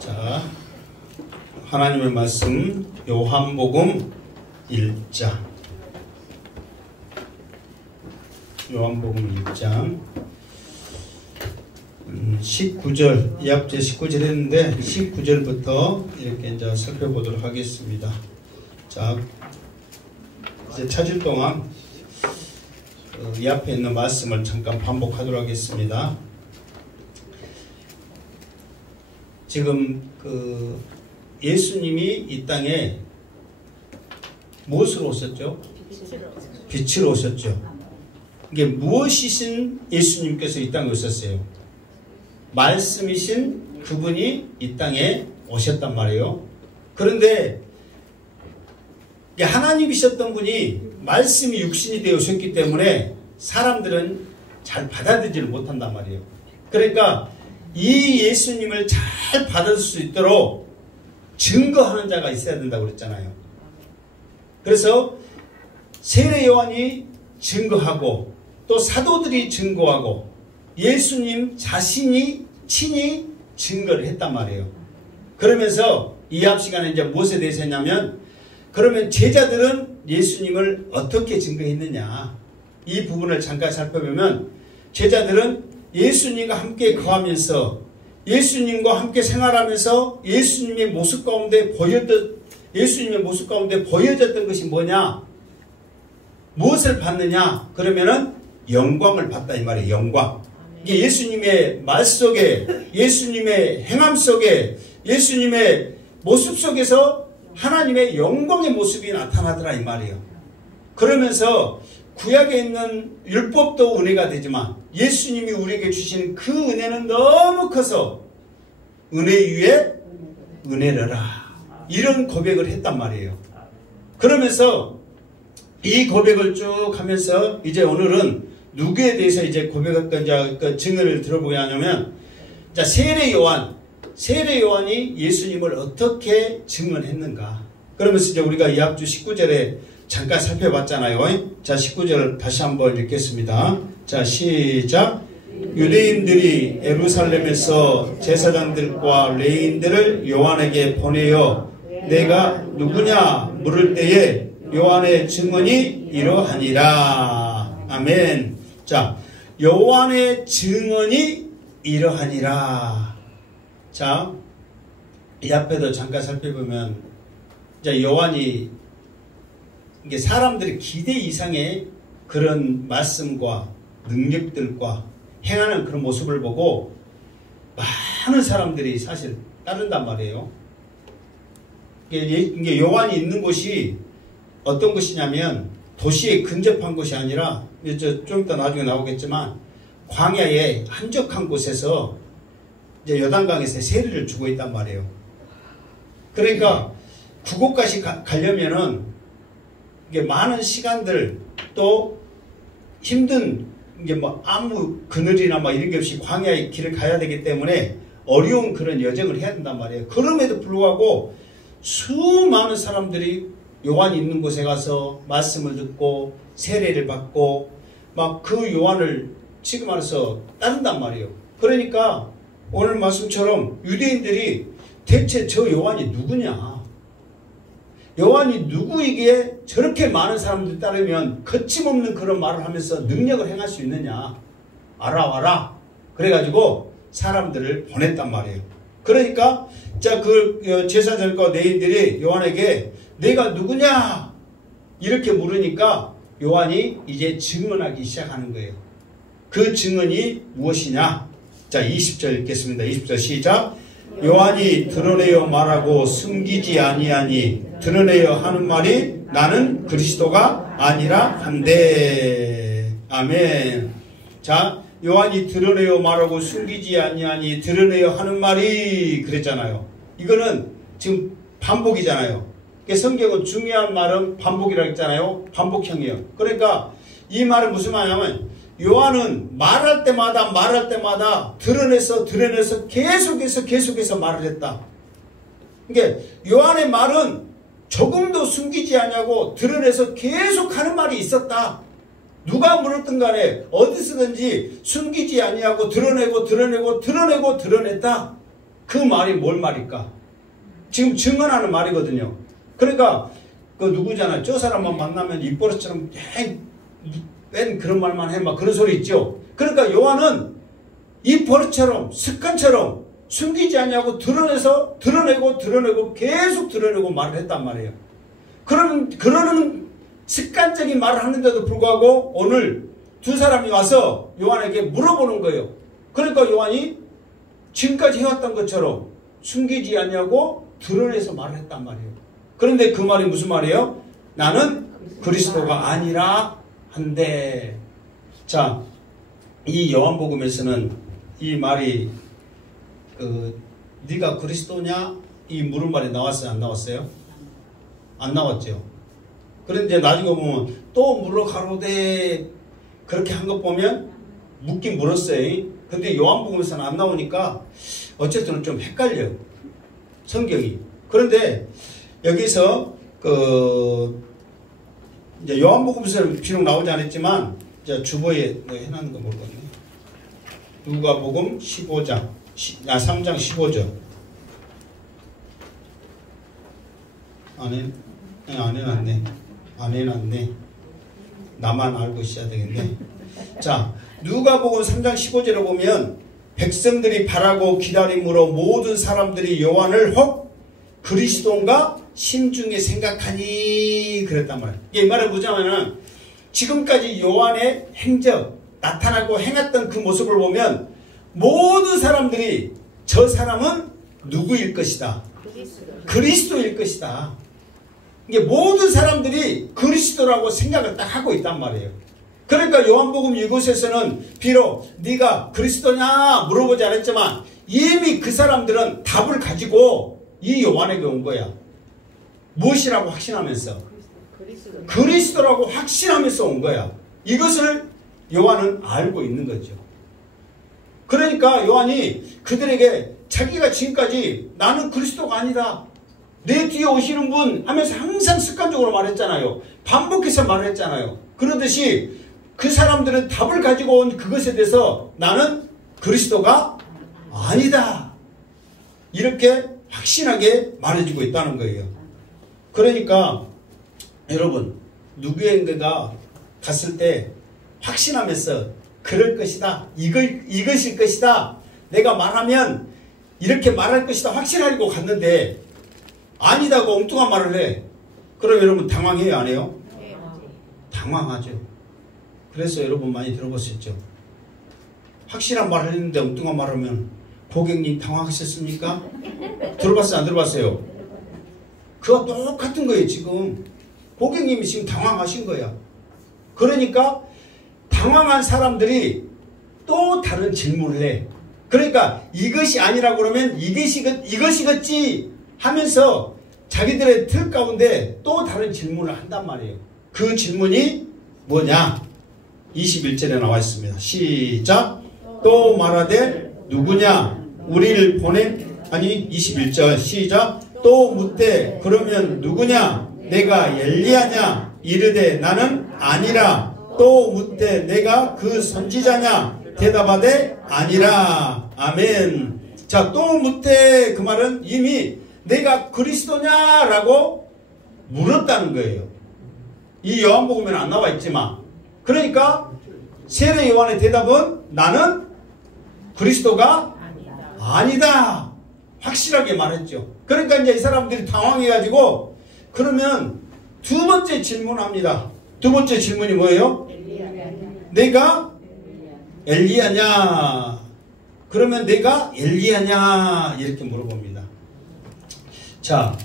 자, 하나님의 말씀 요한복음 1장. 요한복음 1장 19절, 이 앞에 19절 했는데 19절부터 이렇게 이제 살펴보도록 하겠습니다. 자, 이제 찾을 동안 이 앞에 있는 말씀을 잠깐 반복하도록 하겠습니다. 지금 예수님이 이 땅에 무엇으로 오셨죠? 빛으로 오셨죠. 이게 무엇이신 예수님께서 이 땅에 오셨어요? 말씀이신 그분이 이 땅에 오셨단 말이에요. 그런데 하나님이셨던 분이 말씀이 육신이 되어 오셨기 때문에 사람들은 잘 받아들이지를 못한단 말이에요. 그러니까 이 예수님을 잘 받을 수 있도록 증거하는 자가 있어야 된다고 그랬잖아요. 그래서 세례 요한이 증거하고 또 사도들이 증거하고 예수님 자신이 친히 증거를 했단 말이에요. 그러면서 이 앞 시간에 이제 무엇에 대해서 했냐면, 그러면 제자들은 예수님을 어떻게 증거했느냐, 이 부분을 잠깐 살펴보면, 제자들은 예수님과 함께 거하면서 예수님과 함께 생활하면서 예수님의 모습 가운데 보여졌던 것이 뭐냐, 무엇을 봤느냐, 그러면은 영광을 봤다 이 말이에요. 영광. 이게 예수님의 말 속에, 예수님의 행함 속에, 예수님의 모습 속에서 하나님의 영광의 모습이 나타나더라 이 말이에요. 그러면서 구약에 있는 율법도 은혜가 되지만 예수님이 우리에게 주신 그 은혜는 너무 커서 은혜 위에 은혜라라, 이런 고백을 했단 말이에요. 그러면서 이 고백을 쭉 하면서 이제 오늘은 누구에 대해서 이제 고백할 증언을 들어보게 하냐면, 자, 세례 요한이 예수님을 어떻게 증언했는가. 그러면서 이제 우리가 이 앞주 19절에 잠깐 살펴봤잖아요. 자, 19절 다시 한번 읽겠습니다. 자, 시작. 유대인들이 예루살렘에서 제사장들과 레위인들을 요한에게 보내어 내가 누구냐 물을 때에 요한의 증언이 이러하니라. 아멘. 자, 요한의 증언이 이러하니라. 자, 이 앞에도 잠깐 살펴보면, 자, 요한이 이게 사람들의 기대 이상의 그런 말씀과 능력들과 행하는 그런 모습을 보고 많은 사람들이 사실 따른단 말이에요. 이게 요한이 있는 곳이 어떤 곳이냐면 도시에 근접한 곳이 아니라, 좀 이따 나중에 나오겠지만 광야의 한적한 곳에서 이제 요단강에서 세례를 주고 있단 말이에요. 그러니까 그곳까지 가려면은 이게 많은 시간들, 또 힘든, 이게 뭐 아무 그늘이나 막 이런 게 없이 광야의 길을 가야 되기 때문에 어려운 그런 여정을 해야 된단 말이에요. 그럼에도 불구하고 수많은 사람들이 요한이 있는 곳에 가서 말씀을 듣고 세례를 받고 막 그 요한을 지금 말해서 따른단 말이에요. 그러니까 오늘 말씀처럼 유대인들이 대체 저 요한이 누구냐, 요한이 누구이기에 저렇게 많은 사람들이 따르면 거침없는 그런 말을 하면서 능력을 행할 수 있느냐, 알아와라. 그래가지고 사람들을 보냈단 말이에요. 그러니까 자, 제사장과 레위인들이 요한에게 내가 누구냐 이렇게 물으니까 요한이 이제 증언하기 시작하는 거예요. 그 증언이 무엇이냐? 자, 20절 읽겠습니다. 20절 시작. 요한이 드러내어 말하고 숨기지 아니하니 드러내어 하는 말이 나는 그리스도가 아니라 한데. 아멘. 자, 요한이 드러내어 말하고 숨기지 아니하니 드러내어 하는 말이 그랬잖아요. 이거는 지금 반복이잖아요. 성경은 중요한 말은 반복이라고 했잖아요. 반복형이에요. 그러니까 이 말은 무슨 말이냐면, 요한은 말할 때마다 드러내서 계속해서 말을 했다. 그러니까 요한의 말은 조금도 숨기지 않냐고 드러내서 계속 하는 말이 있었다. 누가 물었든 간에 어디서든지 숨기지 아니하고 드러냈다. 그 말이 뭘 말일까? 지금 증언하는 말이거든요. 그러니까 그 누구잖아요. 저 사람만 만나면 입버릇처럼 뺀 그런 말만 해. 막 그런 소리 있죠. 그러니까 요한은 이 버릇처럼 습관처럼 숨기지 않냐고 드러내고 계속 드러내고 말을 했단 말이에요. 그러는 습관적인 말을 하는데도 불구하고 오늘 두 사람이 와서 요한에게 물어보는 거예요. 그러니까 요한이 지금까지 해왔던 것처럼 숨기지 않냐고 드러내서 말을 했단 말이에요. 그런데 그 말이 무슨 말이에요? 나는 그리스도가 아니라 한데. 자, 이 요한복음에서는 이 말이 네가 그리스도냐? 이 물음말이 나왔어요? 안 나왔어요? 안 나왔죠. 그런데 나중에 보면 또 물어 가로되 그렇게 한 것 보면 묻긴 물었어요. 근데 요한복음에서는 안 나오니까 어쨌든 좀 헷갈려요. 성경이. 그런데 여기서 이제 요한복음에서는 비록 나오지 않았지만 이제 주보에 해놨는 거 볼거든요. 누가복음 3장 15절. 안 해놨네. 나만 알고 있어야 되겠네. 자, 누가복음 3장 15절을 보면 백성들이 바라고 기다림으로 모든 사람들이 요한을 혹 그리스도인가 심중에 생각하니 그랬단 말이에요. 이 말을 보자면은 지금까지 요한의 행적, 나타나고 행했던 그 모습을 보면 모든 사람들이 저 사람은 누구일 것이다. 그리스도일 것이다. 이게 모든 사람들이 그리스도라고 생각을 딱 하고 있단 말이에요. 그러니까 요한복음 이곳에서는 비록 네가 그리스도냐 물어보지 않았지만 이미 그 사람들은 답을 가지고 이 요한에게 온 거야. 무엇이라고 확신하면서? 그리스도라고 확신하면서 온 거야. 이것을 요한은 알고 있는 거죠. 그러니까 요한이 그들에게 자기가 지금까지 나는 그리스도가 아니다. 내 뒤에 오시는 분 하면서 항상 습관적으로 말했잖아요. 반복해서 말했잖아요. 그러듯이 그 사람들은 답을 가지고 온 그것에 대해서 나는 그리스도가 아니다. 이렇게 확신하게 말해주고 있다는 거예요. 그러니까 여러분 누구에게가 갔을 때 확신하면서 그럴 것이다. 이것일 것이다. 내가 말하면 이렇게 말할 것이다. 확신하고 갔는데 아니다고 엉뚱한 말을 해. 그럼 여러분 당황해요? 안 해요? 당황하죠. 그래서 여러분 많이 들어보셨죠? 확실한 말을 했는데 엉뚱한 말을 하면 고객님 당황하셨습니까? 들어봤어요? 안 들어봤어요? 그와 똑같은 거예요. 지금 고객님이 지금 당황하신 거야. 그러니까 당황한 사람들이 또 다른 질문을 해. 그러니까 이것이 아니라고 그러면 이것이겠지 하면서 자기들의 틀 가운데 또 다른 질문을 한단 말이에요. 그 질문이 뭐냐? 21절에 나와 있습니다. 시작. 또 말하되 누구냐? 우리를 보낸 21절 시작. 또 묻되 그러면 누구냐? 내가 엘리야냐? 이르되 나는 아니라. 또 묻되 내가 그 선지자냐? 대답하되 아니라. 아멘. 자, 또 묻되 그 말은 이미 내가 그리스도냐라고 물었다는 거예요. 이 요한복음에는 안 나와 있지만 그러니까 세례 요한의 대답은 나는 그리스도가 아니다. 확실하게 말했죠. 그러니까 이제 이 사람들이 당황해가지고 그러면 두 번째 질문합니다. 두 번째 질문이 뭐예요? 내가 엘리야냐? 그러면 내가 엘리야냐? 이렇게 물어봅니다. 자,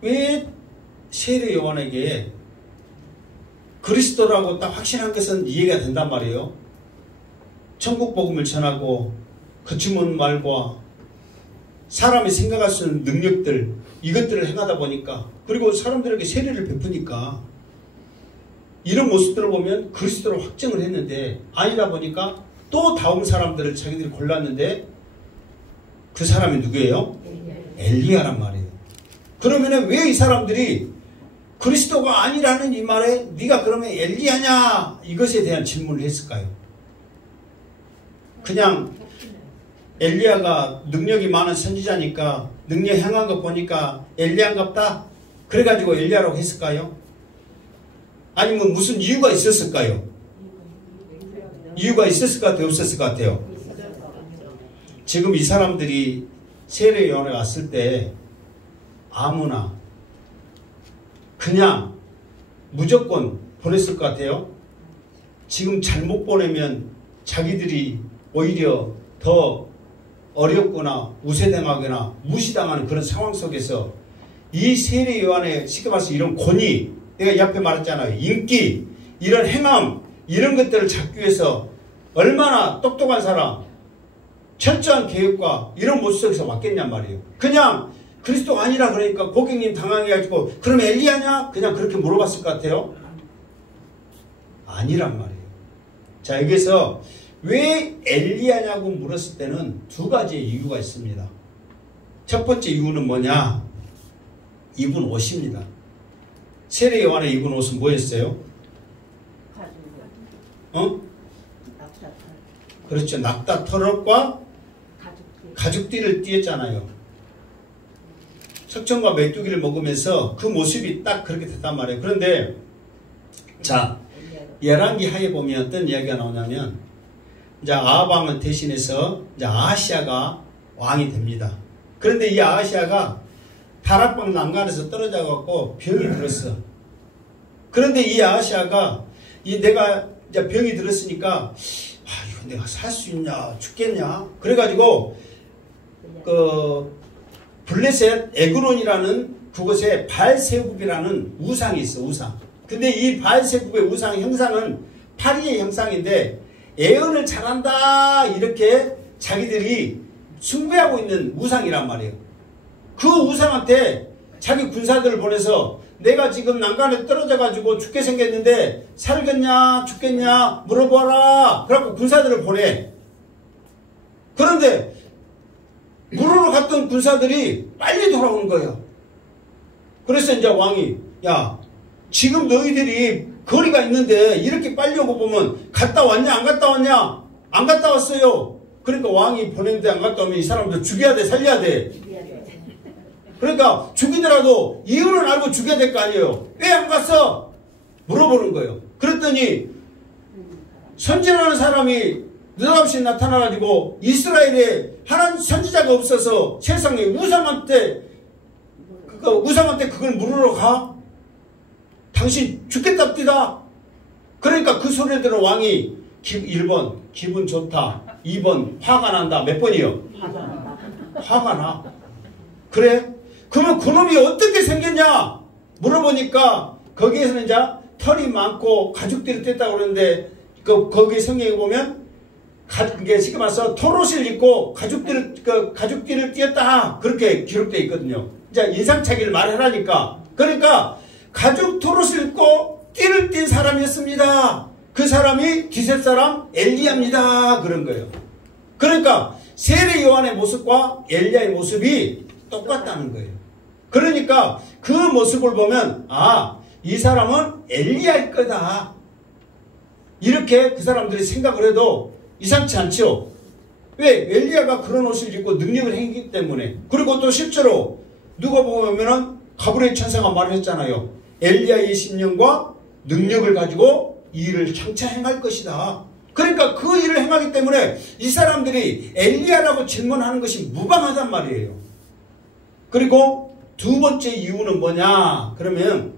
왜 세례 요한에게 그리스도라고 딱 확신한 것은 이해가 된단 말이에요. 천국 복음을 전하고 거침없는 말과 사람이 생각할 수 있는 능력들 이것들을 행하다 보니까 그리고 사람들에게 세례를 베푸니까 이런 모습들을 보면 그리스도로 확정을 했는데 아니다 보니까 또 다음 사람들을 자기들이 골랐는데 그 사람이 누구예요? 엘리야란 말이에요. 그러면 왜 이 사람들이 그리스도가 아니라는 이 말에 네가 그러면 엘리야냐 이것에 대한 질문을 했을까요? 그냥 엘리야가 능력이 많은 선지자니까 능력 행한 거 보니까 엘리야인갑다 그래가지고 엘리야라고 했을까요? 아니면 무슨 이유가 있었을까요? 이유가 있었을 것 같아요? 없었을 것 같아요? 지금 이 사람들이 세례 요한에 왔을 때 아무나 그냥 무조건 보냈을 것 같아요? 지금 잘못 보내면 자기들이 오히려 더 어렵거나 우세당하거나 무시당하는 그런 상황 속에서 이 세례 요한의 쉽게 말해서 이런 권위, 내가 이 앞에 말했잖아요. 인기, 이런 행함, 이런 것들을 잡기 위해서 얼마나 똑똑한 사람, 철저한 계획과 이런 모습 속에서 왔겠냔 말이에요. 그냥 그리스도가 아니라 그러니까 고객님 당황해가지고 그럼 엘리야냐? 그냥 그렇게 물어봤을 것 같아요? 아니란 말이에요. 자, 여기서 왜 엘리야냐고 물었을 때는 두 가지의 이유가 있습니다. 첫 번째 이유는 뭐냐? 입은 옷입니다. 세례 요한의 입은 옷은 뭐였어요? 그렇죠. 낙타 털옷과 가죽띠를 띄었잖아요. 석청과 메뚜기를 먹으면서 그 모습이 딱 그렇게 됐단 말이에요. 그런데 자, 열왕기 하에 보면 어떤 이야기가 나오냐면 이제 아합왕을 대신해서 이제 아하시아가 왕이 됩니다. 그런데 이 아하시아가 다락방 난간에서 떨어져 갖고 병이 들었어. 그런데 이 아하시아가 내가 이제 병이 들었으니까 이거 내가 살 수 있냐 죽겠냐 그래가지고 그 블레셋 에그론이라는 그곳에 바알세굽이라는 우상이 있어. 우상. 근데 이 바알세굽의 우상 형상은 파리의 형상인데 예언을 잘한다 이렇게 자기들이 숭배하고 있는 우상이란 말이에요. 그 우상한테 자기 군사들을 보내서 내가 지금 난간에 떨어져 가지고 죽게 생겼는데 살겠냐 죽겠냐 물어봐라. 그래갖고 군사들을 보내. 그런데 물으러 갔던 군사들이 빨리 돌아오는 거예요. 그래서 이제 왕이 야 지금 너희들이 거리가 있는데 이렇게 빨리 오고 보면 갔다 왔냐 안 갔다 왔냐? 안 갔다 왔어요. 그러니까 왕이 보냈는데 안 갔다 오면 이 사람들 죽여야 돼 살려야 돼. 그러니까 죽이더라도 이유는 알고 죽여야 될 거 아니에요. 왜 안 갔어? 물어보는 거예요. 그랬더니 선지라는 사람이 느닷없이 나타나가지고 이스라엘에 하나님 선지자가 없어서 세상에 우상한테 그걸 물으러 가? 당신 죽겠답디다. 그러니까 그 소리를 들은 왕이 1번 기분 좋다. 2번 화가 난다. 몇 번이요? 화가 나. 그래? 그러면 그놈이 어떻게 생겼냐? 물어보니까 거기에서는 이제 털이 많고 가죽들이 뗐다고 그러는데 거기 성경에 보면 이게 쉽게 말해서 털옷을 입고 가죽띠를 띄었다. 그렇게 기록되어 있거든요. 이제 인상착의를 말하라니까. 그러니까 가죽 털옷을 입고 띠를 띈 사람이었습니다. 그 사람이 기셉 사람 엘리야입니다. 그런 거예요. 그러니까 세례 요한의 모습과 엘리야의 모습이 똑같다는 거예요. 그러니까 그 모습을 보면 이 사람은 엘리야일 거다. 이렇게 그 사람들이 생각을 해도 이상치 않죠. 왜? 엘리야가 그런 옷을 입고 능력을 행했기 때문에. 그리고 또 실제로 누가 보면은 가브리엘 천사가 말했잖아요. 엘리야의 신령과 능력을 가지고 이 일을 장차 행할 것이다. 그러니까 그 일을 행하기 때문에 이 사람들이 엘리야라고 질문하는 것이 무방하단 말이에요. 그리고 두 번째 이유는 뭐냐? 그러면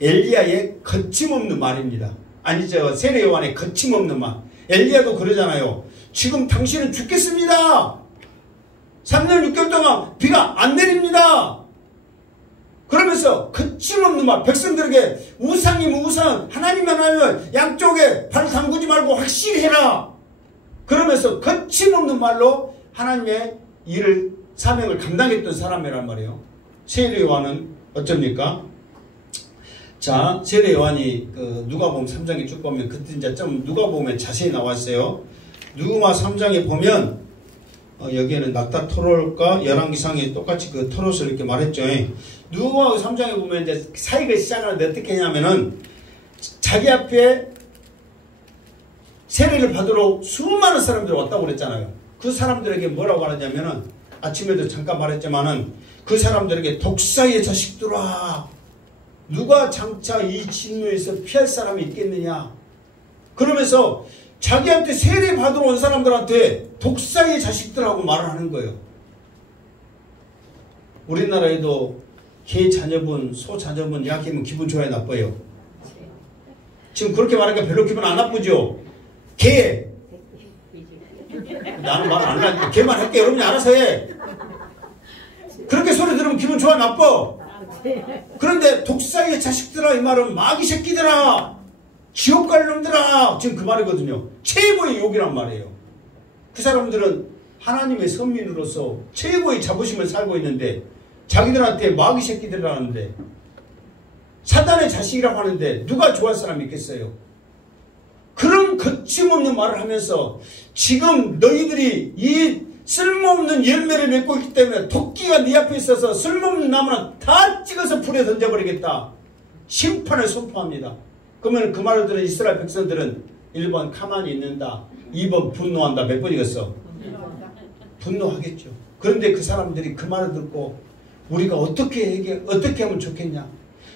엘리야의 거침없는 말입니다. 아니죠. 세례 요한의 거침없는 말. 엘리야도 그러잖아요. 지금 당신은 죽겠습니다. 3년 6개월 동안 비가 안 내립니다. 그러면서 거침없는 말. 백성들에게 우상이면 우상, 하나님이면 하나님, 양쪽에 발 담그지 말고 확실히 해라. 그러면서 거침없는 말로 하나님의 일을 사명을 감당했던 사람이란 말이에요. 세례 요한은 어쩝니까? 자, 세례 요한이 누가복음 3장에 쭉 보면 그때 이제 좀 누가복음에 자세히 나왔어요. 누가복음 3장에 보면 여기에는 낙타 털옷과 열왕기상에 똑같이 그 털옷을 이렇게 말했죠. 누가복음 3장에 보면 이제 사역을 시작하는데 어떻게 했냐면은 자기 앞에 세례를 받으러 수많은 사람들이 왔다고 그랬잖아요. 그 사람들에게 뭐라고 하느냐면은 아침에도 잠깐 말했지만은 그 사람들에게 독사의 자식들아, 누가 장차 이 진노에서 피할 사람이 있겠느냐. 그러면서 자기한테 세례 받으러 온 사람들한테 독사의 자식들하고 말을 하는 거예요. 우리나라에도 개 자녀분, 소 자녀분 약하면 기분 좋아요, 나빠요? 지금 그렇게 말하니까 별로 기분 안 나쁘죠? 개. 나는 말 안 하니까 개만 할게. 여러분이 알아서 해. 그렇게 소리 들으면 기분 좋아, 나빠? 그런데 독사의 자식들아, 이 말은 마귀 새끼들아, 지옥 갈 놈들아, 지금 그 말이거든요. 최고의 욕이란 말이에요. 그 사람들은 하나님의 선민으로서 최고의 자부심을 살고 있는데 자기들한테 마귀 새끼들이라는데, 사단의 자식이라고 하는데 누가 좋아할 사람이 있겠어요? 그런 거침없는 말을 하면서 지금 너희들이 이 쓸모없는 열매를 맺고 있기 때문에 토끼가 네 앞에 있어서 쓸모없는 나무는 다 찍어서 불에 던져버리겠다, 심판을 선포합니다. 그러면 그 말을 들은 이스라엘 백성들은 1번 가만히 있는다, 2번 분노한다. 몇 번이겠어? 분노하겠죠. 그런데 그 사람들이 그 말을 듣고 우리가 어떻게 하면 좋겠냐.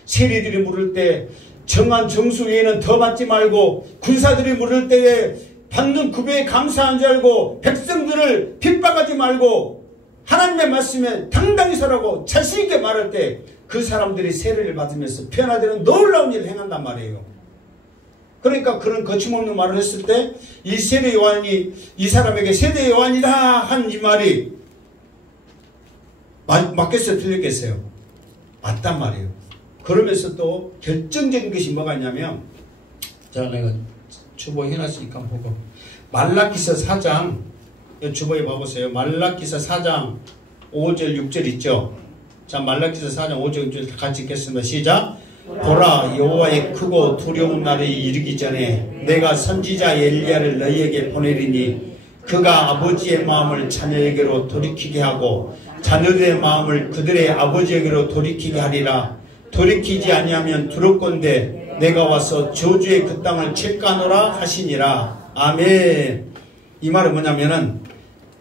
세리들이 물을 때 정한 정수 외에는 더 받지 말고, 군사들이 물을 때에 받는 급여에 감사한 줄 알고, 백성들을 핍박하지 말고 하나님의 말씀에 당당히 서라고 자신 있게 말할 때 그 사람들이 세례를 받으면서 변화되는 놀라운 일을 행한단 말이에요. 그러니까 그런 거침없는 말을 했을 때 이 세례 요한이 이 사람에게 세례 요한이다 한 이 말이 맞겠어요, 틀렸겠어요? 맞단 말이에요. 그러면서 또 결정적인 것이 뭐가 있냐면, 자, 내가 주보에 해놨으니까 보고, 말라기서 4장, 주보에 봐보세요. 말라기서 4장 5절 6절 있죠. 자, 말라기서 4장 5절 6절 같이 읽겠습니다. 시작. 보라, 여호와의 크고 두려운 날이 이르기 전에 내가 선지자 엘리야를 너희에게 보내리니 그가 아버지의 마음을 자녀에게로 돌이키게 하고 자녀들의 마음을 그들의 아버지에게로 돌이키게 하리라. 돌이키지 아니하면 두렵건대 내가 와서 저주의 그 땅을 칠까노라 하시니라. 아멘. 이 말은 뭐냐면은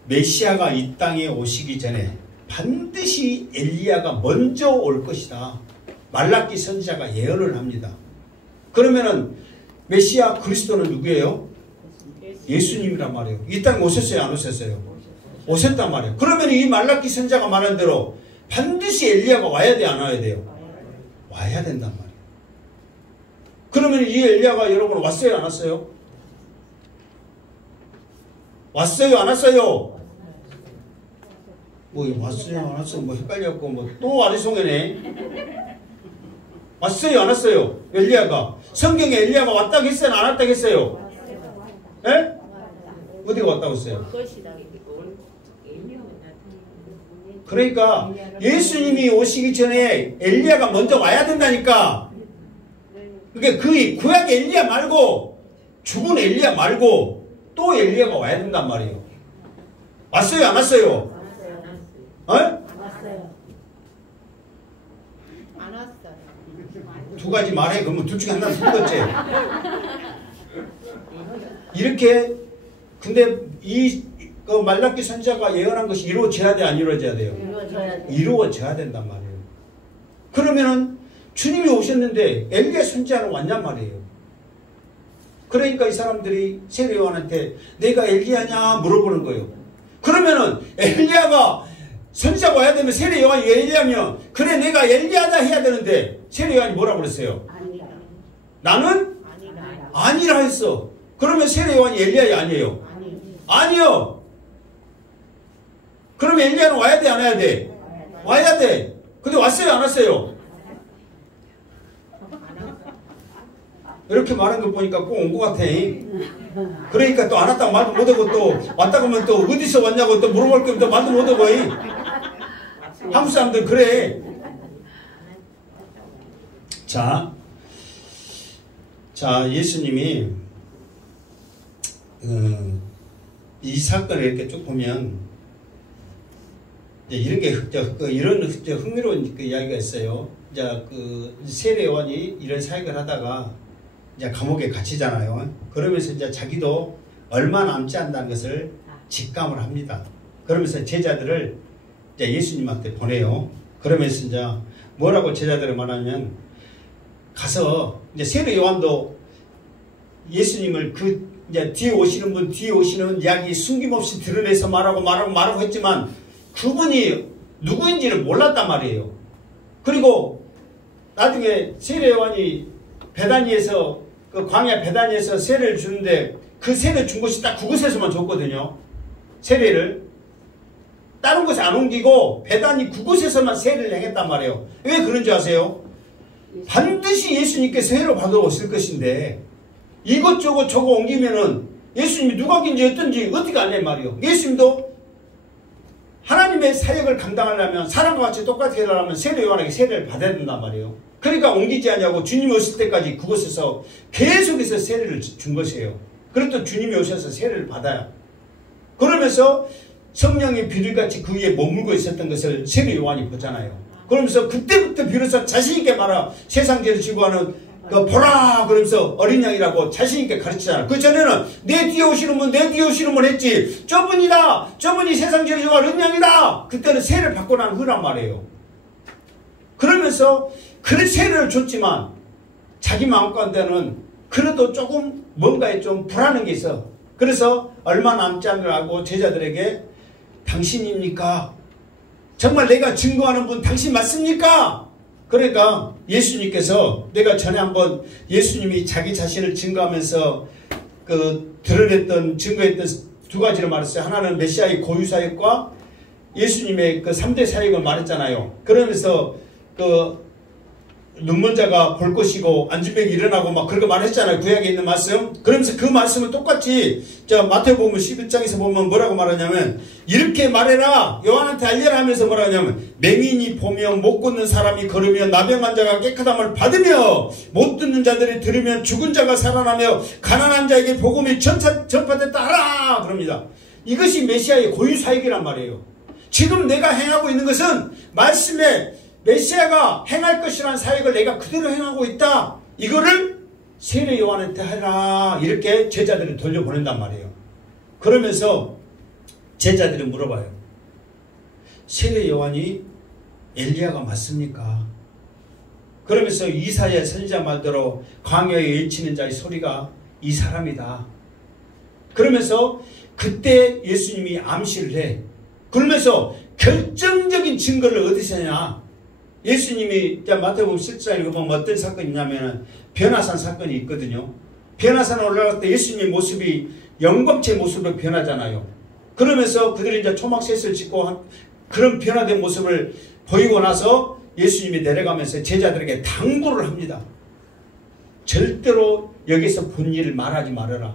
메시아가 이 땅에 오시기 전에 반드시 엘리야가 먼저 올 것이다. 말라기 선지자가 예언을 합니다. 그러면은 메시아 그리스도는 누구예요? 예수님이란 말이에요. 이 땅에 오셨어요, 안 오셨어요? 오셨단 말이에요. 그러면 이 말라기 선지자가 말한 대로 반드시 엘리야가 와야 돼, 안 와야 돼요? 와야 된단 말이에요. 그러면 이 엘리야가 여러분 왔어요, 안 왔어요? 왔어요, 안 왔어요? 뭐 왔어요, 안 왔어요? 뭐 헷갈렸고 뭐 또 아리송해네. 왔어요, 안 왔어요? 엘리야가. 성경에 엘리야가 왔다고 했어요, 안 왔다고 했어요? 예? 어디가 왔다고 했어요? 그러니까 예수님이 오시기 전에 엘리야가 먼저 와야 된다니까. 그러니까 그 구약 엘리야 말고 죽은 엘리야 말고 또 엘리야가 와야 된단 말이에요. 왔어요, 안 왔어요? 어? 안 왔어요. 안 왔어요. 두 가지 말해. 그러면 둘 중에 하나는 틀렸지. 이렇게. 근데 그 말라기 선지자가 예언한 것이 이루어져야 돼, 안 이루어져야 돼요? 이루어져야 된단 말이에요. 그러면은 주님이 오셨는데 엘리야 선지자는 왔냔 말이에요. 그러니까 이 사람들이 세례 요한한테 내가 엘리야냐 물어보는 거예요. 그러면은 엘리야가 선지자가 와야 되면 세례 요한이 엘리야면 그래 내가 엘리야다 해야 되는데 세례 요한이 뭐라고 그랬어요? 나는 아니라 했어. 그러면 세례 요한이 엘리야이 아니에요? 아니요. 그럼 엘리야는 와야 돼, 안 와야 돼? 와야 돼. 근데 왔어요, 안 왔어요? 이렇게 말한 거 보니까 꼭 온 것 같아. 그러니까 또 안 왔다고 말도 못하고 또 왔다고 하면 또 어디서 왔냐고 또 물어볼 거면 또 말도 못하고. 한국 사람들 그래. 자, 예수님이 이 사건을 이렇게 쭉 보면 이런 게 이런 흥미로운 그 이야기가 있어요. 이제 그 세례 요한이 이런 사역을 하다가 이제 감옥에 갇히잖아요. 그러면서 이제 자기도 얼마 남지 않다는 것을 직감을 합니다. 그러면서 제자들을 이제 예수님한테 보내요. 그러면서 이제 뭐라고 제자들을 말하면, 가서 이제 세례 요한도 예수님을 이제 뒤에 오시는 이야기 숨김없이 드러내서 말하고 했지만 그분이 누구인지를 몰랐단 말이에요. 그리고 나중에 세례 요한이 베다니에서, 그 광야 베다니에서 세례를 주는데 그 세례 준 곳이 딱 그곳에서만 줬거든요. 세례를. 다른 곳에 안 옮기고 베다니 그곳에서만 세례를 행했단 말이에요. 왜 그런 줄 아세요? 반드시 예수님께서 세례를 받아오실 것인데 이것저것 저거 옮기면은 예수님이 누각인지 어떤지 어떻게 아냐 말이에요. 예수님도 하나님의 사역을 감당하려면, 사람과 같이 똑같이 하려면 세례 요한에게 세례를 받아야 된단 말이에요. 그러니까 옮기지 않냐고 주님이 오실 때까지 그곳에서 계속해서 세례를 준 것이에요. 그리고 또 주님이 오셔서 세례를 받아요. 그러면서 성령의 비둘기같이 그 위에 머물고 있었던 것을 세례 요한이 보잖아요. 그러면서 그때부터 비로소 자신있게 말하, 세상 죄를 지고 하는 그 보라 그러면서 어린 양이라고 자신있게 가르치잖아요. 그 전에는 내 뒤에 오시는 분 했지, 저분이 세상 죄를 지고 어린 양이다. 그때는 세례를 받고 난 후란 말이에요. 그러면서 그 세례를 줬지만 자기 마음 가운데는 그래도 조금 뭔가에 좀 불안한 게 있어. 그래서 얼마 남지 않은 걸 알고 제자들에게, 당신입니까? 정말 내가 증거하는 분 당신 맞습니까? 그러니까 예수님께서, 내가 전에 한번 예수님이 자기 자신을 증거하면서 증거했던 두 가지를 말했어요. 하나는 메시아의 고유 사역과 예수님의 그 3대 사역을 말했잖아요. 그러면서 눈먼 자가 볼 것이고 안진병이 일어나고 막 그렇게 말했잖아요. 구약에 있는 말씀. 그러면서 그 말씀을 똑같이 마태복음 11장에서 보면 뭐라고 말하냐면, 이렇게 말해라, 요한한테 알려라 하면서 뭐라고 하냐면, 맹인이 보며 못 걷는 사람이 걸으며 나병한 자가 깨끗함을 받으며 못 듣는 자들이 들으면 죽은 자가 살아나며 가난한 자에게 복음이 전파됐다 하라 그럽니다. 이것이 메시아의 고유 사역이란 말이에요. 지금 내가 행하고 있는 것은 말씀에 메시아가 행할 것이라는 사역을 내가 그대로 행하고 있다. 이거를 세례 요한한테 하라. 이렇게 제자들을 돌려보낸단 말이에요. 그러면서 제자들이 물어봐요. 세례 요한이 엘리야가 맞습니까? 그러면서 이사야 선지자 말대로 광야에 외치는 자의 소리가 이 사람이다. 그러면서 그때 예수님이 암시를 해. 그러면서 결정적인 증거를 어디서 하냐? 예수님이 마태복음 7장에 보면 어떤 사건이 있냐면 변화산 사건이 있거든요. 변화산에 올라갈 때 예수님의 모습이 영광체 모습으로 변하잖아요. 그러면서 그들이 이제 초막셋을 짓고 그런 변화된 모습을 보이고 나서 예수님이 내려가면서 제자들에게 당부를 합니다. 절대로 여기서 본 일을 말하지 말아라.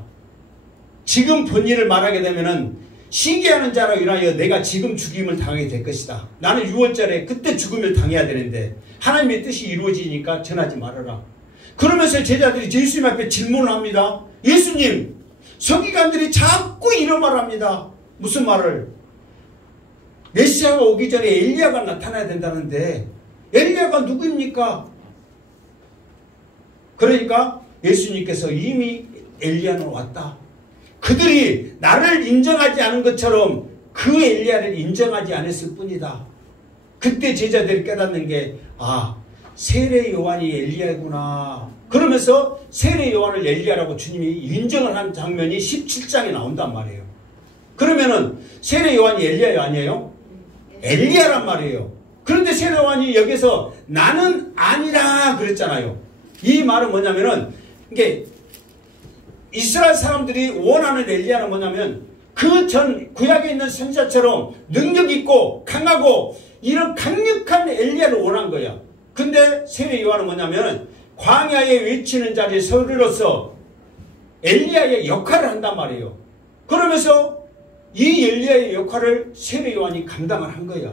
지금 본 일을 말하게 되면은 시기하는 자로 인하여 내가 지금 죽임을 당하게 될 것이다. 나는 6월절에 그때 죽음을 당해야 되는데 하나님의 뜻이 이루어지니까 전하지 말아라. 그러면서 제자들이 예수님 앞에 질문을 합니다. 예수님, 서기관들이 자꾸 이런 말을 합니다. 무슨 말을? 메시아가 오기 전에 엘리야가 나타나야 된다는데 엘리야가 누구입니까? 그러니까 예수님께서 이미 엘리야는 왔다. 그들이 나를 인정하지 않은 것처럼 그 엘리야를 인정하지 않았을 뿐이다. 그때 제자들이 깨닫는 게, 세례 요한이 엘리야구나. 그러면서 세례 요한을 엘리야라고 주님이 인정을 한 장면이 17장에 나온단 말이에요. 그러면은 세례 요한이 엘리야 아니에요? 엘리야란 말이에요. 그런데 세례 요한이 여기서 나는 아니라 그랬잖아요. 이 말은 뭐냐면은 이게 이스라엘 사람들이 원하는 엘리야는 뭐냐면 그 전 구약에 있는 선지자처럼 능력 있고 강하고 이런 강력한 엘리야를 원한 거야. 근데 세례 요한은 뭐냐면 광야에 외치는 자리에 서리로서 엘리야의 역할을 한단 말이에요. 그러면서 이 엘리야의 역할을 세례 요한이 감당을 한 거야.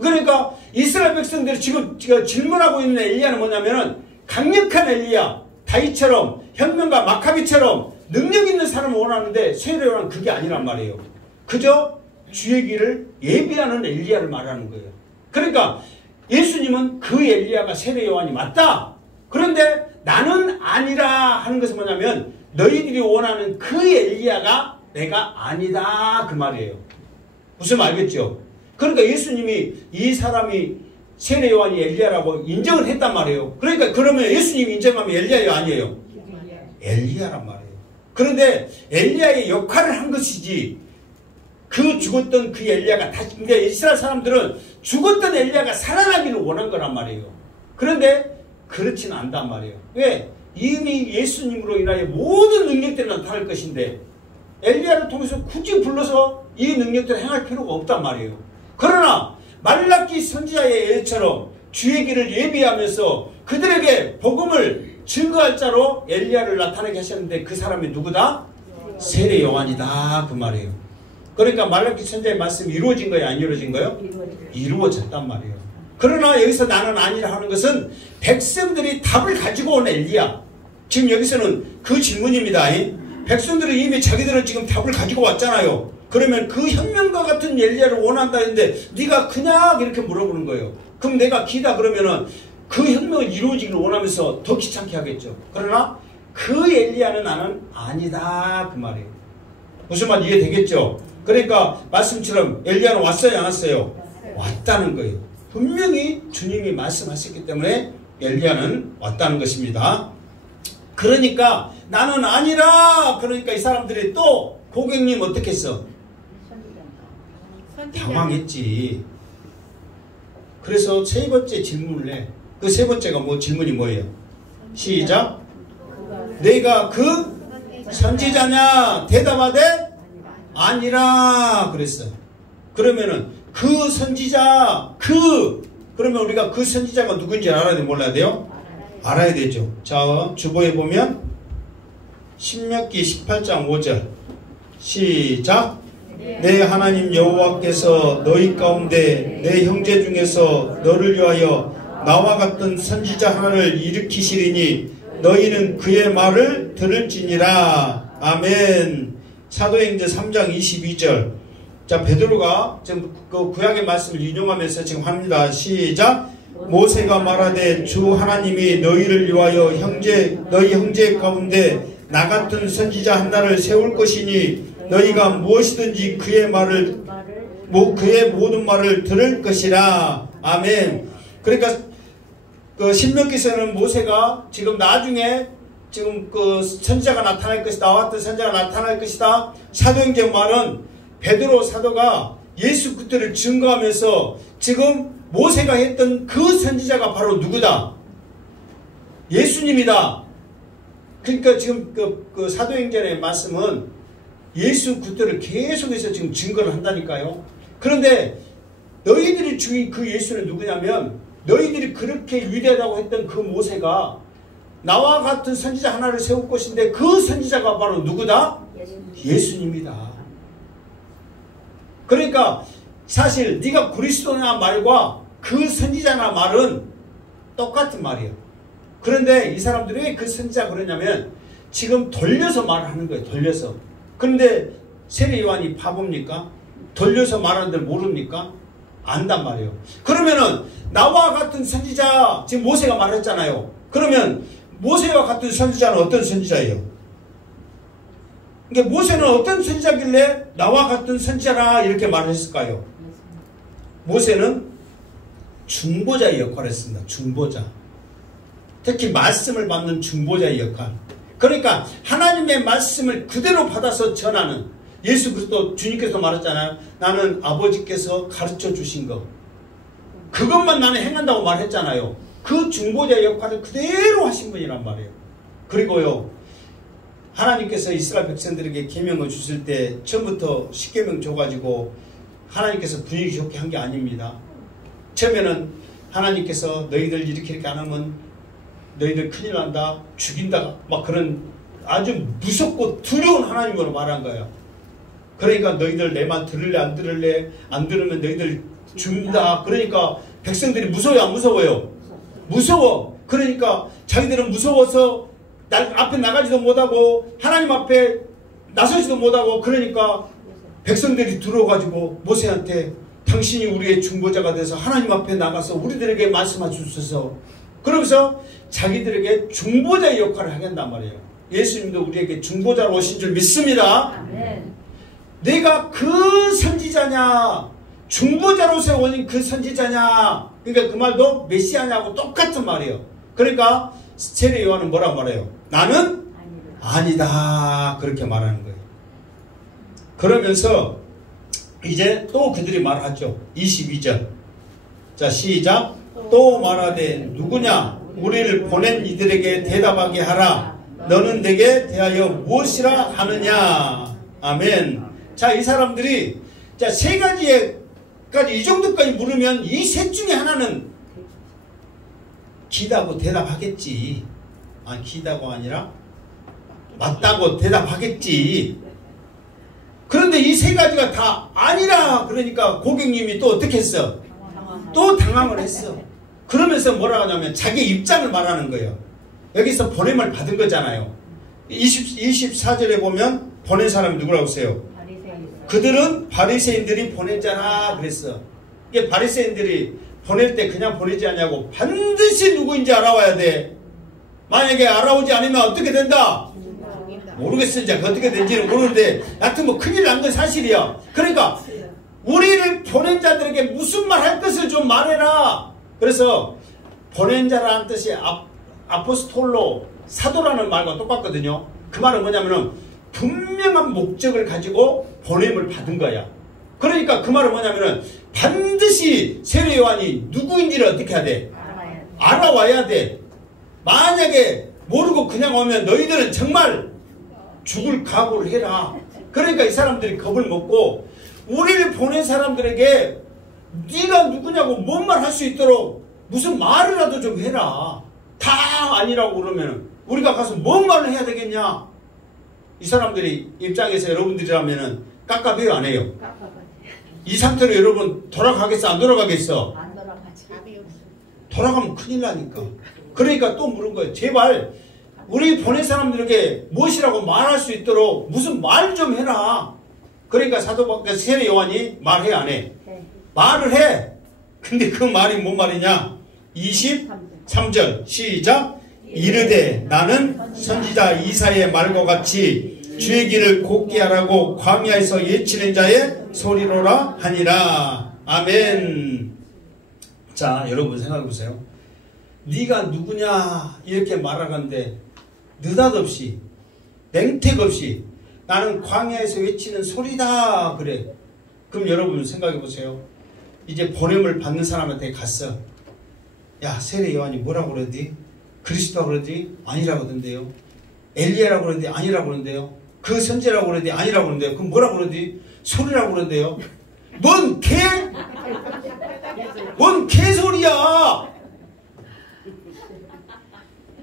그러니까 이스라엘 백성들이 지금 질문하고 있는 엘리야는 뭐냐면은 강력한 엘리야, 다윗처럼 혁명가 마카비처럼 능력 있는 사람을 원하는데 세례 요한은 그게 아니란 말이에요. 그저 주의 길을 예비하는 엘리야를 말하는 거예요. 그러니까 예수님은 그 엘리야가 세례 요한이 맞다. 그런데 나는 아니라 하는 것은 뭐냐면 너희들이 원하는 그 엘리야가 내가 아니다 그 말이에요. 무슨 말 알겠죠? 그러니까 예수님이 이 사람이 세례 요한이 엘리야라고 인정을 했단 말이에요. 그러니까 그러면 예수님이 인정하면 엘리야요 아니에요? 엘리야란 말이에요. 그런데 엘리야의 역할을 한 것이지 그 죽었던 그 엘리야가 다시, 그러니까 이스라엘 사람들은 죽었던 엘리야가 살아나기를 원한 거란 말이에요. 그런데 그렇지는 않단 말이에요. 왜? 이미 예수님으로 인하여 모든 능력들이 나타날 것인데 엘리야를 통해서 굳이 불러서 이 능력들을 행할 필요가 없단 말이에요. 그러나 말라기 선지자의 예처럼 주의 길을 예비하면서 그들에게 복음을 증거할 자로 엘리야를 나타나게 하셨는데 그 사람이 누구다? 세례 요한이다 그 말이에요. 그러니까 말라기 선지자의 말씀이 이루어진 거예요? 안 이루어진 거예요? 이루어졌단 말이에요. 그러나 여기서 나는 아니라 하는 것은 백성들이 답을 가지고 온 엘리야. 지금 여기서는 그 질문입니다. 백성들은 이미 자기들은 지금 답을 가지고 왔잖아요. 그러면 그 혁명과 같은 엘리야를 원한다 했는데 네가 그냥 이렇게 물어보는 거예요. 그럼 내가 기다 그러면은 그 혁명을 이루어지기를 원하면서 더 귀찮게 하겠죠. 그러나 그 엘리야는 나는 아니다 그 말이에요. 무슨 말 이해되겠죠? 그러니까 말씀처럼 엘리야는 왔어요 안 왔어요? 왔다는 거예요. 분명히 주님이 말씀하셨기 때문에 엘리야는 왔다는 것입니다. 그러니까 나는 아니라 그러니까 이 사람들이 또 고객님 어떻게 했어? 당황했지. 그래서 세 번째 질문을 해. 그 세 번째가 뭐 질문이 뭐예요? 시작. 내가 그 선지자냐? 대답하되 아니라 그랬어. 그러면은 그 선지자 그러면 우리가 그 선지자가 누군지 알아야 돼 몰라야 돼요? 알아야 되죠. 자 주보에 보면 신명기 18장 5절 시작. 내 하나님 여호와께서 너희 가운데 내 형제 중에서 너를 위하여 나와 같은 선지자 하나를 일으키시리니 너희는 그의 말을 들을지니라. 아멘. 사도행전 3장 22절. 자 베드로가 지금 그 구약의 말씀을 인용하면서 지금 합니다. 시작. 모세가 말하되 주 하나님이 너희를 위하여 너희 형제 가운데 나 같은 선지자 한나를 세울 것이니 너희가 무엇이든지 그의 모든 말을 들을 것이라. 아멘. 그러니까 그 신명기서는 모세가 지금 나중에 지금 그 선지자가 나타날 것이다. 나와 같은 선지자가 나타날 것이다. 사도행전 말은 베드로 사도가 예수 그리스도를 증거하면서 지금 모세가 했던 그 선지자가 바로 누구다? 예수님이다. 그러니까 지금 그 사도행전의 말씀은 예수 그리스도를 계속해서 지금 증거를 한다니까요. 그런데 너희들이 중인 그 예수는 누구냐면 너희들이 그렇게 위대하다고 했던 그 모세가 나와 같은 선지자 하나를 세울 것인데 그 선지자가 바로 누구다? 예수님이다. 그러니까 사실 네가 그리스도냐 말과 그 선지자나 말은 똑같은 말이에요. 그런데 이 사람들이 왜 그 선지자 그러냐면 지금 돌려서 말하는 거예요. 돌려서. 그런데 세례 요한이 바보입니까? 돌려서 말하는데 모릅니까? 안단 말이에요. 그러면은 나와 같은 선지자 지금 모세가 말했잖아요. 그러면 모세와 같은 선지자는 어떤 선지자예요? 그러니까 모세는 어떤 선지자길래 나와 같은 선지자라 이렇게 말했을까요? 모세는 중보자의 역할을 했습니다. 중보자. 특히 말씀을 받는 중보자의 역할. 그러니까 하나님의 말씀을 그대로 받아서 전하는 예수 그리스도 주님께서 말했잖아요. 나는 아버지께서 가르쳐 주신 것 그것만 나는 행한다고 말했잖아요. 그 중보자의 역할을 그대로 하신 분이란 말이에요. 그리고요 하나님께서 이스라엘 백성들에게 계명을 주실 때 처음부터 10계명 줘가지고 하나님께서 분위기 좋게 한 게 아닙니다. 처음에는 하나님께서 너희들 이렇게 안 하면 너희들 큰일 난다, 죽인다, 막 그런 아주 무섭고 두려운 하나님으로 말한 거예요. 그러니까 너희들 내 말 들을래 안 들을래? 안 들으면 너희들 죽는다. 그러니까 백성들이 무서워요 안 무서워요? 무서워. 그러니까 자기들은 무서워서 앞에 나가지도 못하고 하나님 앞에 나서지도 못하고 그러니까 백성들이 들어가지고 모세한테 당신이 우리의 중보자가 돼서 하나님 앞에 나가서 우리들에게 말씀하셔서 그러면서 자기들에게 중보자의 역할을 하겠단 말이에요. 예수님도 우리에게 중보자로 오신 줄 믿습니다. 아멘. 내가 그 선지자냐, 중보자로서 오신 그 선지자냐. 그러니까 그 말도 메시아냐고 똑같은 말이에요. 그러니까 세례 요한은 뭐라고 말해요? 나는 아니다. 그렇게 말하는 거예요. 그러면서 이제 또 그들이 말하죠. 22절. 자, 시작. 또 말하되 누구냐? 우리를 보낸 이들에게 대답하게 하라. 너는 내게 대하여 무엇이라 하느냐? 아멘. 자, 이 사람들이 자, 세 가지까지 이 정도까지 물으면 이 셋 중에 하나는 기다고 대답하겠지. 아, 기다고 아니라 맞다고 대답하겠지. 그런데 이 세 가지가 다 아니라 그러니까 고객님이 또 어떻게 했어? 또 당황을 했어. 그러면서 뭐라 하냐면 자기 입장을 말하는 거예요. 여기서 보냄을 받은 거잖아요. 24절에 보면 보낸 사람이 누구라고 했어요? 그들은 바리새인들이 보낸 자라 그랬어. 이게 바리새인들이 보낼 때 그냥 보내지 않냐고 반드시 누구인지 알아와야 돼. 만약에 알아오지 않으면 어떻게 된다? 모르겠어. 이제 어떻게 된지는 모르는데 하여튼 뭐 큰일 난 건 사실이야. 그러니까 우리를 보낸 자들에게 무슨 말 할 것을 좀 말해라. 그래서 보낸 자라는 뜻이 아포스톨로 사도라는 말과 똑같거든요. 그 말은 뭐냐면은 분명한 목적을 가지고 보냄을 받은 거야. 그러니까 그 말은 뭐냐면은 반드시 세례 요한이 누구인지를 어떻게 해야 돼? 알아와야 돼. 만약에 모르고 그냥 오면 너희들은 정말 죽을 각오를 해라. 그러니까 이 사람들이 겁을 먹고 우리를 보낸 사람들에게 네가 누구냐고 뭔 말 할 수 있도록 무슨 말이라도 좀 해라. 다 아니라고 그러면 우리가 가서 뭔 말을 해야 되겠냐. 이 사람들이 입장에서 여러분들이라면은 깝깝해요 안 해요? 이 상태로 여러분 돌아가겠어 안 돌아가겠어? 안 돌아가지. 돌아가면 큰일 나니까. 그러니까 또 물은 거예요. 제발 우리 보낸 사람들에게 무엇이라고 말할 수 있도록 무슨 말 좀 해라. 그러니까 사도바가 세례 요한이 말해 안 해? 네. 말을 해. 근데 그 말이 뭔 말이냐? 23절 시작. 이르되 나는 선지자 이사야의 말과 같이 주의 길을 곱게 하라고 광야에서 외치는 자의 소리로라 하니라. 아멘. 자, 여러분 생각해 보세요. 네가 누구냐 이렇게 말하는데 느닷없이 맹택 없이 나는 광야에서 외치는 소리다 그래. 그럼 여러분 생각해 보세요. 이제 보냄을 받는 사람한테 갔어. 야, 세례 요한이 뭐라고 그러지? 그리스도라고 그러지? 아니라고 그러던데요. 엘리야라고 그러는데 아니라고 그러는데요. 그 선지라고 그러는데 아니라고 그러는데요. 그럼 뭐라고 그러지? 소리라고 그러는데요. 뭔 개? 뭔 개소리야?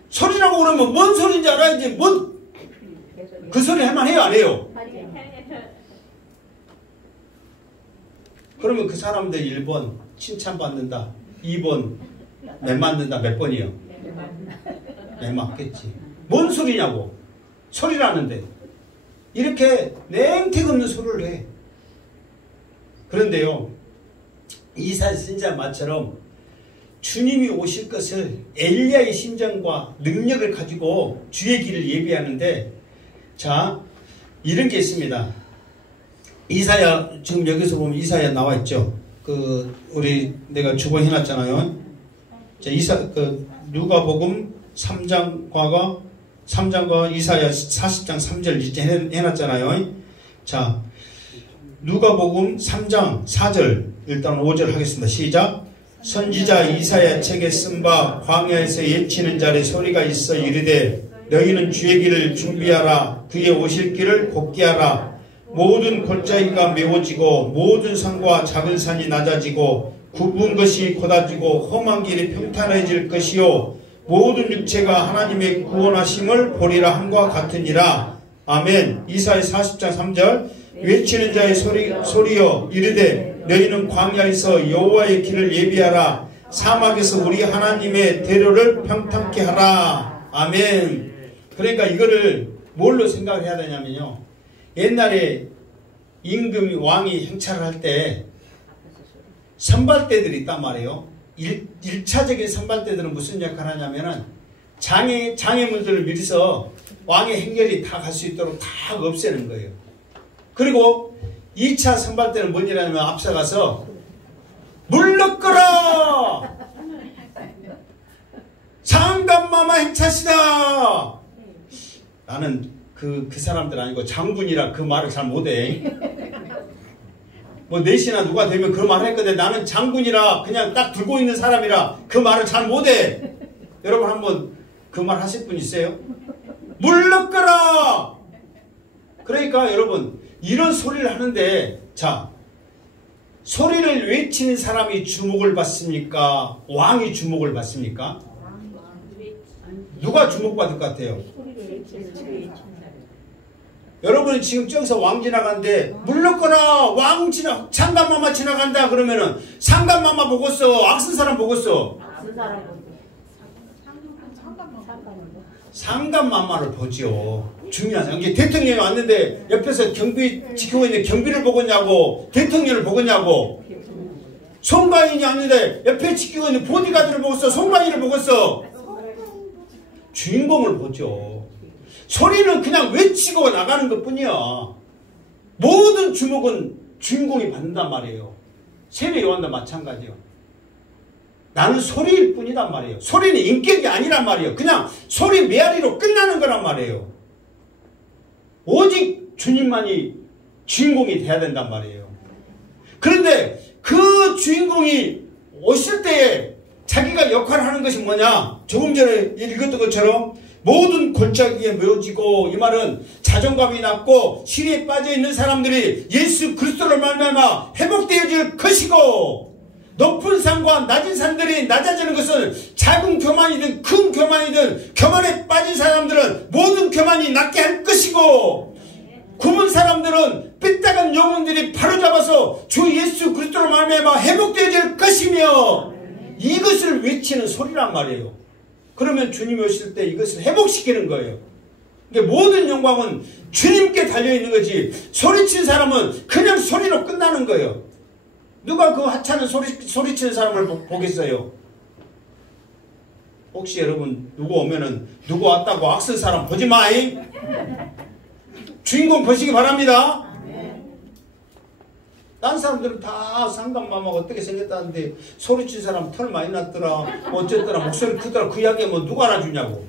소리라고 그러면 뭔 소리인지 알아야지. 뭔 그 소리 할만 해요 안 해요? 그러면 그 사람들 1번 칭찬받는다. 2번 매 맞는다. 몇 번이요? 매 맞겠지. 뭔 소리냐고. 소리라는데 이렇게 냉택 없는 소리를 해. 그런데요, 이사야 선지자 말처럼 주님이 오실 것을 엘리야의 심정과 능력을 가지고 주의 길을 예비하는데, 자, 이런 게 있습니다. 이사야, 지금 여기서 보면 이사야 나와 있죠. 우리 내가 주번 해놨잖아요. 자, 누가복음 3장과 이사야 40장 3절 이제 해놨잖아요. 자, 누가복음 3장 4절 일단 5절 하겠습니다. 시작. 선지자 이사야 책에 쓴 바 광야에서 예치는 자의 소리가 있어 이르되 너희는 주의 길을 준비하라. 그의 오실 길을 곱게 하라. 모든 골짜기가 메워지고 모든 산과 작은 산이 낮아지고 굽은 것이 곧아지고 험한 길이 평탄해질 것이요 모든 육체가 하나님의 구원하심을 보리라 함과 같으니라. 아멘. 이사야 40장 3절 외치는 자의 소리여 이르되 너희는 광야에서 여호와의 길을 예비하라. 사막에서 우리 하나님의 대로를 평탄케 하라. 아멘. 그러니까 이거를 뭘로 생각을 해야 되냐면요, 옛날에 임금이 왕이 행차를 할 때 선발대들이 있단 말이에요. 1차적인 선발대들은 무슨 역할을 하냐면은 장애물들을 미리서 왕의 행렬이 다 갈 수 있도록 다 없애는 거예요. 그리고 2차 선발 때는 뭔 일하냐면 앞서가서 물 넣거라! 상감마마 행차시다! 나는 그 사람들 아니고 장군이라 그 말을 잘 못해. 뭐 넷이나 누가 되면 그 말을 했거든. 나는 장군이라 그냥 딱 들고 있는 사람이라 그 말을 잘 못해. 여러분 한번 그 말 하실 분 있어요? 물 넣거라! 그러니까 여러분 이런 소리를 하는데 자 소리를 외치는 사람이 주목을 받습니까? 왕이 주목을 받습니까? 누가 주목받을 것 같아요? 여러분이 지금 저기서 왕 지나가는데 물 넣거라 왕 상감마마 지나간다 그러면은 상감마마 보고서 악쓴 사람 보고서 상감마마를 보죠. 중요하죠. 이게 대통령이 왔는데 옆에서 경비 지키고 있는 경비를 보겠냐고 대통령을 보겠냐고 송가인이 왔는데 옆에 지키고 있는 보디가드를 보고서 송가인을 보고서 주인공을 보죠. 소리는 그냥 외치고 나가는 것뿐이야. 모든 주목은 주인공이 받는단 말이에요. 세례 요한도 마찬가지예요. 나는 소리일 뿐이단 말이에요. 소리는 인격이 아니란 말이에요. 그냥 소리 메아리로 끝나는 거란 말이에요. 오직 주님만이 주인공이 돼야 된단 말이에요. 그런데 그 주인공이 오실 때에 자기가 역할을 하는 것이 뭐냐? 조금 전에 읽었던 것처럼 모든 골짜기에 메워지고 이 말은 자존감이 낮고 시리에 빠져있는 사람들이 예수 그리스도를 말미암아 회복되어질 것이고 높은 산과 낮은 산들이 낮아지는 것은 작은 교만이든 큰 교만이든 교만에 빠진 사람들은 모든 교만이 낫게 할 것이고 굶은 사람들은 삐딱한 영혼들이 바로잡아서 주 예수 그리스도로 말미암아 회복되어질 것이며 이것을 외치는 소리란 말이에요. 그러면 주님이 오실 때 이것을 회복시키는 거예요. 그러니까 모든 영광은 주님께 달려있는 거지 소리친 사람은 그냥 소리로 끝나는 거예요. 누가 그 하찮은 소리치는 사람을 보겠어요? 혹시 여러분 누구 오면은 누구 왔다고 악쓴 사람 보지 마잉. 주인공 보시기 바랍니다. 딴 사람들은 다 상감마마가 어떻게 생겼다는데 소리친 사람 털 많이 났더라 어쨌더라 목소리 크더라 그 이야기 뭐 누가 알아주냐고.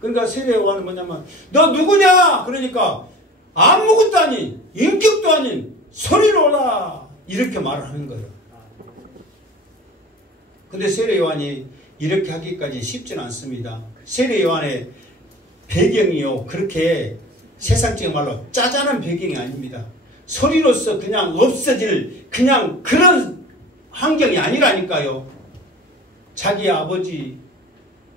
그러니까 세례 요한은 뭐냐면 너 누구냐 그러니까 아무것도 아닌 인격도 아닌 소리로 오라 이렇게 말을 하는 거예요. 근데 세례 요한이 이렇게 하기까지 쉽지는 않습니다. 세례 요한의 배경이요 그렇게 세상적인 말로 짜잔한 배경이 아닙니다. 소리로서 그냥 없어질 그냥 그런 환경이 아니라니까요. 자기 아버지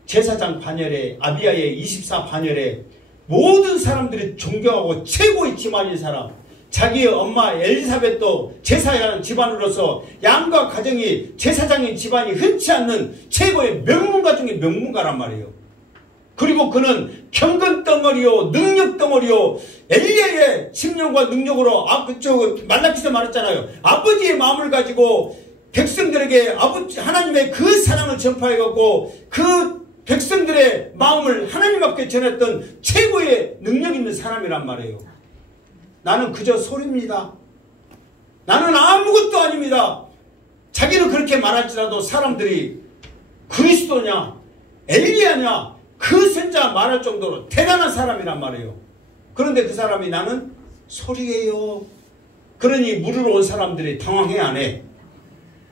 제사장 반열에 아비야의 24 반열에 모든 사람들이 존경하고 최고의 집안인 사람 자기의 엄마 엘리사벳도 제사장 집안으로서 양과 가정이 제사장인 집안이 흔치 않는 최고의 명문가 중에 명문가란 말이에요. 그리고 그는 경건덩어리요 능력덩어리요 엘리야의 심령과 능력으로 말라기서 말했잖아요. 아버지의 마음을 가지고 백성들에게 하나님의 그 사랑을 전파해갖고 그 백성들의 마음을 하나님 앞에 전했던 최고의 능력 있는 사람이란 말이에요. 나는 그저 소리입니다. 나는 아무것도 아닙니다. 자기는 그렇게 말할지라도 사람들이 그리스도냐 엘리야냐 그 선자 말할 정도로 대단한 사람이란 말이에요. 그런데 그 사람이 나는 소리예요. 그러니 물으러 온 사람들이 당황해 안 해?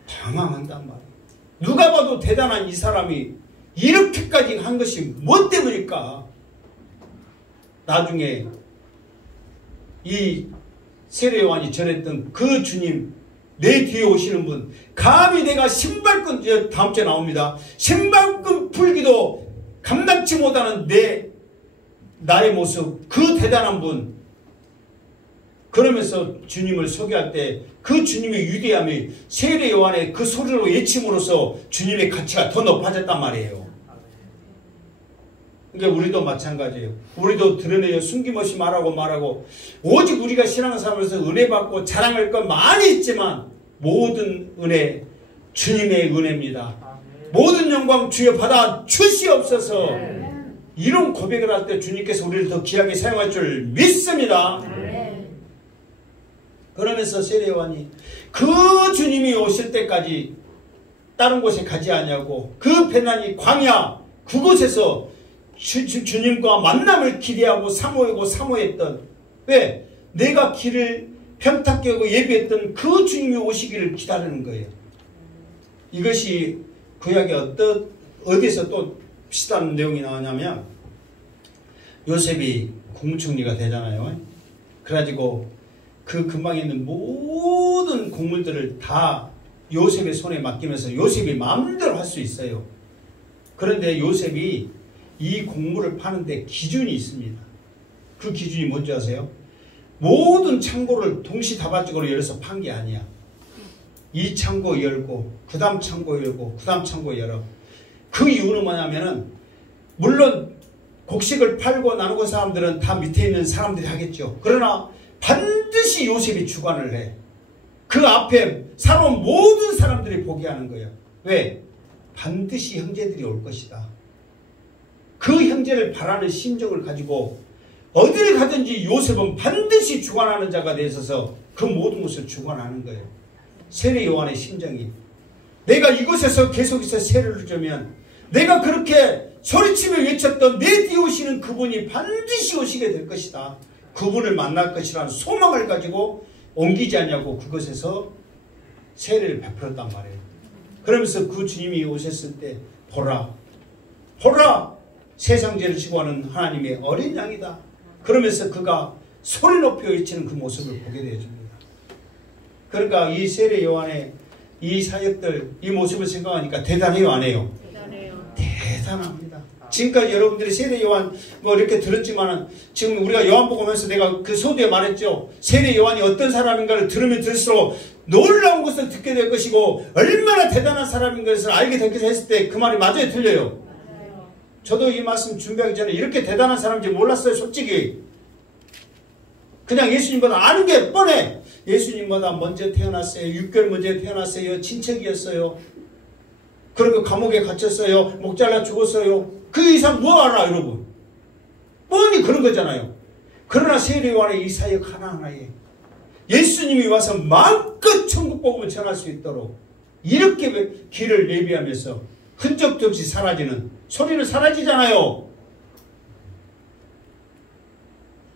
당황한단 말이에요. 누가 봐도 대단한 이 사람이 이렇게까지 한 것이 뭐 때문일까? 나중에 이 세례 요한이 전했던 그 주님 내 뒤에 오시는 분 감히 내가 신발끈 다음 주에 나옵니다. 신발끈 풀기도 감당치 못하는 나의 모습 그 대단한 분 그러면서 주님을 소개할 때 그 주님의 위대함이 세례 요한의 그 소리로 외침으로써 주님의 가치가 더 높아졌단 말이에요. 그러니까 우리도 마찬가지예요. 우리도 드러내요. 숨김없이 말하고 오직 우리가 신앙을 살면서 은혜 받고 자랑할 건 많이 있지만 모든 은혜 주님의 은혜입니다. 모든 영광 주여 받아 주시옵소서. 이런 고백을 할 때 주님께서 우리를 더 귀하게 사용할 줄 믿습니다. 그러면서 세례 요한이 그 주님이 오실 때까지 다른 곳에 가지 아니하고 그 베나니 광야 그곳에서 주님과 만남을 기대하고 사모했던, 왜? 내가 길을 편탁게 하고 예비했던 그 주님이 오시기를 기다리는 거예요. 이것이 구약에 어디서 또 비슷한 내용이 나오냐면, 요셉이 국무총리가 되잖아요. 그래가지고 그 근방에 있는 모든 곡물들을 다 요셉의 손에 맡기면서 요셉이 마음대로 할 수 있어요. 그런데 요셉이 이 곡물을 파는데 기준이 있습니다. 그 기준이 뭔지 아세요? 모든 창고를 동시다발적으로 열어서 판 게 아니야. 이 창고 열고 그 다음 창고 열고 그 다음 창고 열어. 그 이유는 뭐냐면은, 물론 곡식을 팔고 나누고 사람들은 다 밑에 있는 사람들이 하겠죠. 그러나 반드시 요셉이 주관을 해. 그 앞에 살아온 모든 사람들이 보게 하는 거예요. 왜? 반드시 형제들이 올 것이다. 그 형제를 바라는 심정을 가지고 어디를 가든지 요셉은 반드시 주관하는 자가 돼 있어서 그 모든 것을 주관하는 거예요. 세례 요한의 심정이, 내가 이곳에서 계속해서 세례를 주면 내가 그렇게 소리치며 외쳤던 내 뒤에 오시는 그분이 반드시 오시게 될 것이다. 그분을 만날 것이라는 소망을 가지고 옮기지 않냐고 그것에서 세례를 베풀었단 말이에요. 그러면서 그 주님이 오셨을 때 보라 세상죄를 지고 하는 하나님의 어린 양이다. 그러면서 그가 소리 높여 외치는 그 모습을 보게 되어줍니다. 그러니까 이 세례 요한의 이 사역들, 이 모습을 생각하니까 대단해요, 안 해요? 대단합니다. 지금까지 여러분들이 세례 요한 뭐 이렇게 들었지만은, 지금 우리가 요한복음 하면서 내가 그 서두에 말했죠. 세례 요한이 어떤 사람인가를 들으면 들을수록 놀라운 것을 듣게 될 것이고 얼마나 대단한 사람인 것을 알게 될 것을 했을 때 그 말이 맞아요, 틀려요? 저도 이 말씀 준비하기 전에 이렇게 대단한 사람인지 몰랐어요, 솔직히. 그냥 예수님보다 아는 게 뻔해. 예수님보다 먼저 태어났어요. 6개월 먼저 태어났어요. 친척이었어요. 그리고 감옥에 갇혔어요. 목 잘라 죽었어요. 그 이상 뭐 알아, 여러분? 뻔히 그런 거잖아요. 그러나 세례 요한의 이 사역 하나하나에 예수님이 와서 마음껏 천국 복음을 전할 수 있도록 이렇게 길을 예비하면서 흔적도 없이 사라지는, 소리는 사라지잖아요.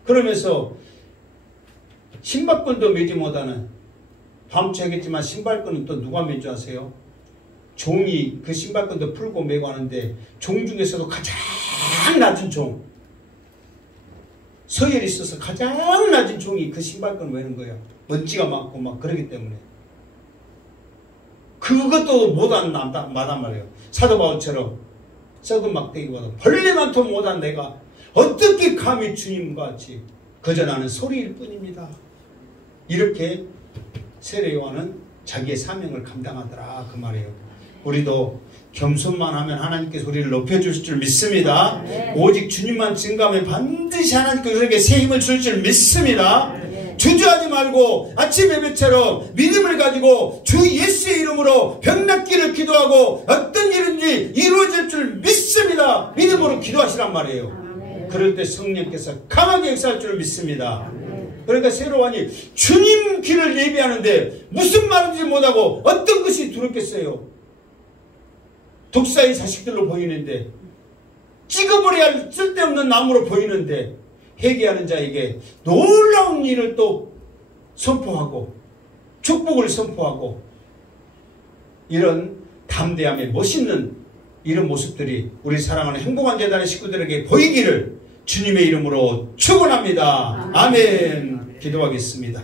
그러면서 신발끈도 매지 못하는, 다음주에 하겠지만 신발끈은 또 누가 맨 줄 아세요? 종이 그 신발끈도 풀고 매고 하는데 종 중에서도 가장 낮은 종, 서열이 있어서 가장 낮은 종이 그 신발끈을 매는 거예요. 먼지가 많고 막 그러기 때문에. 그것도 못한 마단 말이에요. 사도 바울처럼 썩은 막대기보다 벌레만도 못한 내가 어떻게 감히 주님과 같이, 그저 나는 소리일 뿐입니다. 이렇게 세례 요한은 자기의 사명을 감당하더라, 그 말이에요. 우리도 겸손만 하면 하나님께서 우리를 높여주실 줄 믿습니다. 오직 주님만 증거하면 반드시 하나님께서 우리에게 새 힘을 줄 줄 믿습니다. 주저하지 말고 아침 예배처럼 믿음을 가지고 주 예수의 이름으로 병 낫기를 기도하고 어떤 일인지 이루어질 줄 믿습니다. 믿음으로 기도하시란 말이에요. 그럴 때 성령께서 강하게 역사할 줄 믿습니다. 그러니까 세례 요한이 주님 길을 예비하는데 무슨 말인지 못하고 어떤 것이 두렵겠어요. 독사의 자식들로 보이는데, 찍어버려야 할 쓸데없는 나무로 보이는데, 회개하는 자에게 놀라운 일을 또 선포하고 축복을 선포하고, 이런 담대함의 멋있는 이런 모습들이 우리 사랑하는 행복한 재단의 식구들에게 보이기를 주님의 이름으로 축원합니다. 아멘. 기도하겠습니다.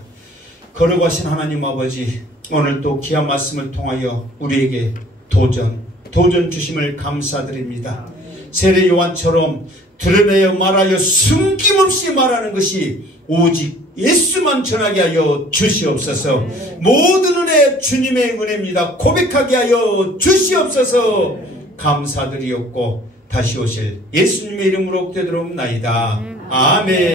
거룩하신 하나님 아버지, 오늘 또 귀한 말씀을 통하여 우리에게 도전 주심을 감사드립니다. 세례 요한처럼 드러내어 말하여 숨김없이 말하는 것이 오직 예수만 전하게 하여 주시옵소서. 모든 은혜 주님의 은혜입니다. 고백하게 하여 주시옵소서. 감사드리옵고 다시 오실 예수님의 이름으로 기도드리옵나이다. 아멘.